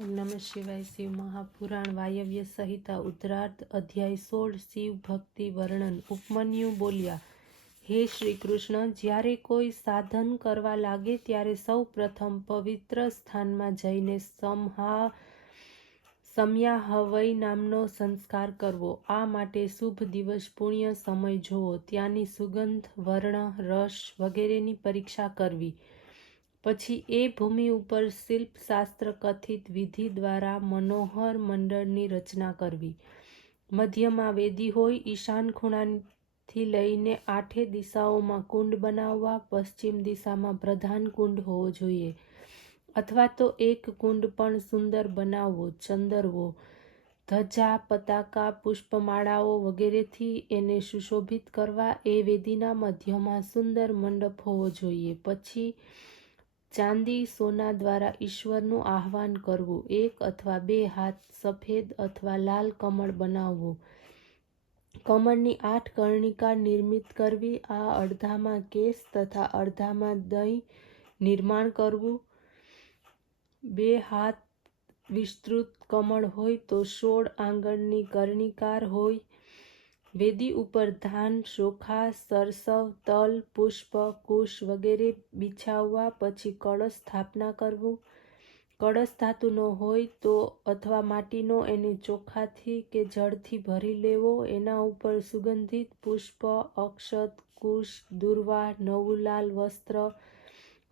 ઓમ નમઃ શિવાય. શિવ મહાપુરાણ વાયવ્ય સંહિતા ઉત્તરાર્ધ અધ્યાય 16 શિવ ભક્તિ વર્ણન. ઉપમન્યુ બોલ્યા, હે શ્રી કૃષ્ણ, જ્યારે કોઈ સાધન કરવા લાગે ત્યારે સૌ પ્રથમ પવિત્ર સ્થાનમાં જઈને સમયાહવય નામનો સંસ્કાર કરવો. આ માટે શુભ દિવસ, પુણ્ય સમય જોવો, ત્યાંની સુગંધ, વર્ણ, રસ વગેરેની પરીક્ષા કરવી. પછી એ ભૂમિ ઉપર શિલ્પશાસ્ત્ર કથિત વિધિ દ્વારા મનોહર મંડળની રચના કરવી. મધ્યમાં વેદી હોય, ઈશાન ખૂણાથી લઈને 8 દિશાઓમાં કુંડ બનાવવા. પશ્ચિમ દિશામાં પ્રધાન કુંડ હોવો જોઈએ, અથવા તો એક કુંડ પણ સુંદર બનાવવો. ચંદરવો, ધજા, પતાકા, પુષ્પમાળાઓ વગેરેથી એને સુશોભિત કરવા. એ વેદીના મધ્યમાં સુંદર મંડપ હોવો જોઈએ. પછી ચાંદી સોના દ્વારા ઈશ્વરનું આહ્વાન કરવું. 1 અથવા 2 હાથ સફેદ અથવા લાલ કમળ બનાવવું. કમળની 8 કર્ણિકા નિર્મિત કરવી. આ અડધામાં કેશ તથા અડધામાં દહીં નિર્માણ કરવું. 2 હાથ વિસ્તૃત કમળ હોય તો 16 આંગળની કર્ણિકાર હોય. વેદી ઉપર ધાન, ચોખા, સરસવ, તલ, પુષ્પ, કુશ વગેરે બિછાવવા. પછી કળશ સ્થાપના કરવું. કળશ ધાતુનો હોય તો અથવા માટીનો, એને ચોખાથી કે જળથી ભરી લેવો. એના ઉપર સુગંધિત પુષ્પ, અક્ષત, કુશ, દુર્વા, નવું લાલ વસ્ત્ર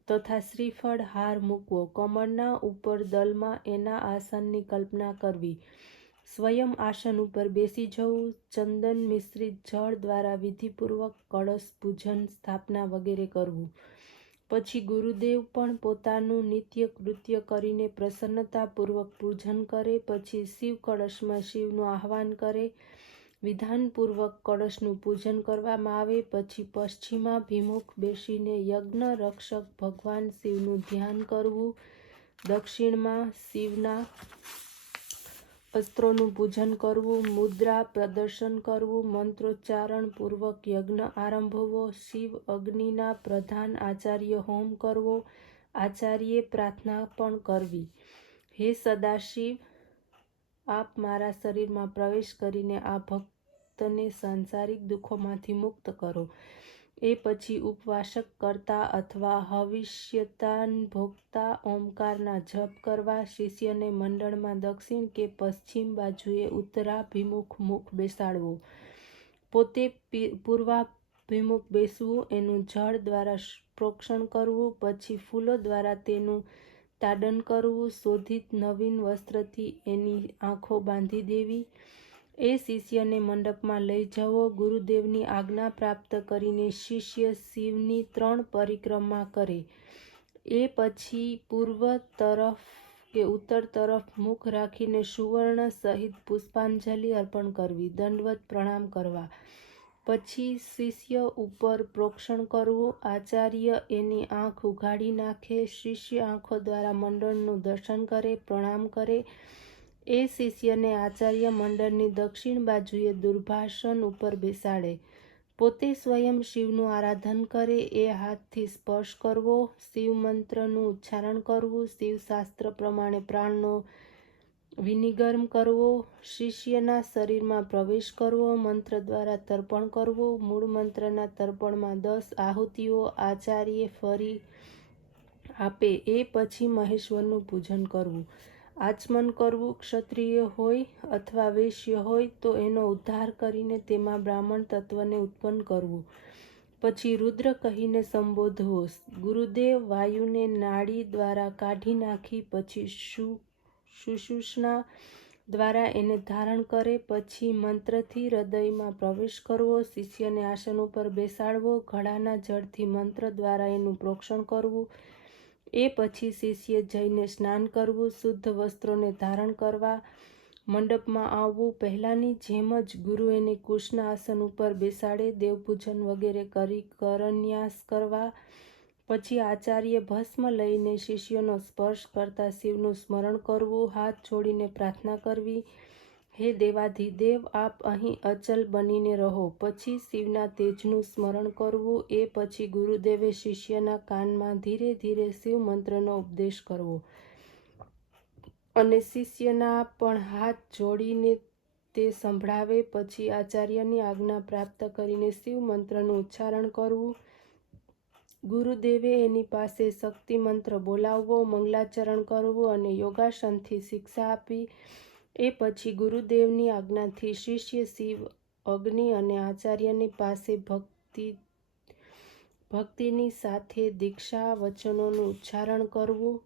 તથા શ્રીફળ હાર મૂકવો. કમળના ઉપર દલમાં એના આસનની કલ્પના કરવી. સ્વયં આસન ઉપર બેસી જવું. ચંદન મિશ્રિત જળ દ્વારા વિધિપૂર્વક કળશ પૂજન, સ્થાપના વગેરે કરવું. પછી ગુરુદેવ પણ પોતાનું નિત્ય કૃત્ય કરીને પ્રસન્નતાપૂર્વક પૂજન કરે. પછી શિવ કળશમાં શિવનું આહ્વાન કરે. વિધાનપૂર્વક કળશનું પૂજન કરવામાં આવે. પછી પશ્ચિમાભિમુખ બેસીને યજ્ઞ રક્ષક ભગવાન શિવનું ધ્યાન કરવું. દક્ષિણમાં શિવના અસ્ત્રોનું પૂજન કરવું. મુદ્રા પ્રદર્શન કરવું. મંત્રોચ્ચારણ પૂર્વક યજ્ઞ આરંભવો. શિવ અગ્નિના પ્રધાન આચાર્ય હોમ કરવો. આચાર્યે પ્રાર્થના પણ કરવી. હે સદાશિવ, આપ મારા શરીરમાં પ્રવેશ કરીને આ ભક્તને સાંસારિક દુઃખોમાંથી મુક્ત કરો. એ પછી ઉપવાસક કરતા અથવા હવિષ્યદાન ભોગતા ઓમકારના જપ કરવા. શિષ્યને મંડળમાં દક્ષિણ કે પશ્ચિમ બાજુએ ઉત્તરાભિમુખ મુખ બેસાડવો. પોતે પૂર્વાભિમુખ બેસવું. એનું જળ દ્વારા પ્રોક્ષણ કરવું. પછી ફૂલો દ્વારા તેનું તાડન કરવું. શોધિત નવીન વસ્ત્રથી એની આંખો બાંધી દેવી. એ શિષ્યને મંડપમાં લઈ જવો. ગુરુદેવની આજ્ઞા પ્રાપ્ત કરીને શિષ્ય શિવની 3 પરિક્રમા કરે. એ પછી પૂર્વ તરફ કે ઉત્તર તરફ મુખ રાખીને સુવર્ણ સહિત પુષ્પાંજલિ અર્પણ કરવી. દંડવત પ્રણામ કરવા. પછી શિષ્ય ઉપર પ્રોક્ષણ કરવું. આચાર્ય એની આંખ ઉઘાડી નાખે. શિષ્ય આંખો દ્વારા મંડળનું દર્શન કરે, પ્રણામ કરે. એ શિષ્યને આચાર્ય મંડળની દક્ષિણ બાજુએ દુર્ભાસન ઉપર બેસાડે. પોતે સ્વયં શિવનું આરાધન કરે. એ હાથથી સ્પર્શ કરવો. શિવ મંત્રનું ઉચ્ચારણ કરવું. શિવશાસ્ત્ર પ્રમાણે પ્રાણનો વિનિગમ કરવો. શિષ્યના શરીરમાં પ્રવેશ કરવો. મંત્ર દ્વારા તર્પણ કરવું. મૂળ મંત્રના તર્પણમાં 10 આહુતિઓ આચાર્ય ફરી આપે. એ પછી મહેશ્વરનું પૂજન કરવું. આચમન કરવું. ક્ષત્રિય હોય અથવા વૈશ્ય હોય તો એનો ઉદ્ધાર કરીને તેમાં બ્રાહ્મણ તત્વને ઉત્પન્ન કરવું. પછી રુદ્ર કહીને સંબોધવો. ગુરુદેવ વાયુને નાડી દ્વારા કાઢી નાખી પછી સુષુમ્ના દ્વારા એને ધારણ કરે. પછી મંત્રથી હૃદયમાં પ્રવેશ કરવો. શિષ્યને આસન ઉપર બેસાડવો. ઘડાના જળથી મંત્ર દ્વારા એનું પ્રોક્ષણ કરવું. એ પછી શિષ્ય જઈને સ્નાન કરવું. શુદ્ધ વસ્ત્રોને ધારણ કરવા. મંડપમાં આવવું. પહેલાંની જેમ જ ગુરુ એને કુશના આસન ઉપર બેસાડે. દેવપૂજન વગેરે કરી કરન્યાસ કરવા. પછી આચાર્ય ભસ્મ લઈને શિષ્યનો સ્પર્શ કરતા શિવનું સ્મરણ કરવું. હાથ જોડીને પ્રાર્થના કરવી, હે દેવાધિદેવ, આપ અહીં અચલ બનીને રહો. પછી શિવના તેજનું સ્મરણ કરવું. એ પછી ગુરુદેવે શિષ્યના કાનમાં ધીરે ધીરે શિવ મંત્રનો ઉપદેશ કરવો. અને શિષ્યના પણ હાથ જોડીને તે સંભળાવે. પછી આચાર્યની આજ્ઞા પ્રાપ્ત કરીને શિવ મંત્રનું ઉચ્ચારણ કરવું. ગુરુદેવે એની પાસે શક્તિ મંત્ર બોલાવવો, મંગલાચરણ કરવું અને યોગાસનથી શિક્ષા આપી. એ પછી ગુરુદેવની આજ્ઞાથી શિષ્ય શિવ, અગ્નિ અને આચાર્યની પાસે ભક્તિની સાથે દીક્ષા વચનોનું ઉચ્ચારણ કરવું.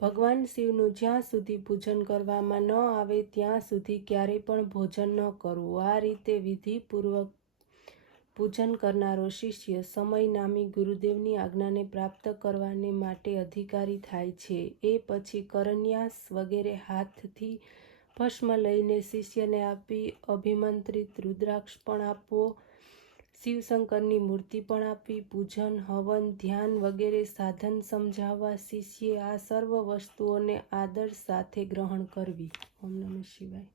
ભગવાન શિવનું જ્યાં સુધી પૂજન કરવામાં ન આવે ત્યાં સુધી ક્યારેય પણ ભોજન ન કરવું. આ રીતે વિધિપૂર્વક પૂજન કરનારો શિષ્ય સમય નામી ગુરુદેવની આજ્ઞાને પ્રાપ્ત કરવાને માટે અધિકારી થાય છે. એ પછી કરન્યાસ વગેરે હાથથી ભસ્મ લઈને શિષ્યને આપી, અભિમંત્રિત રુદ્રાક્ષ પણ આપવો, શિવશંકરની મૂર્તિ પણ આપવી, પૂજન, હવન, ધ્યાન વગેરે સાધન સમજાવવા. શિષ્યે આ સર્વ વસ્તુઓને આદર સાથે ગ્રહણ કરવી. ઓમ નમઃ શિવાય.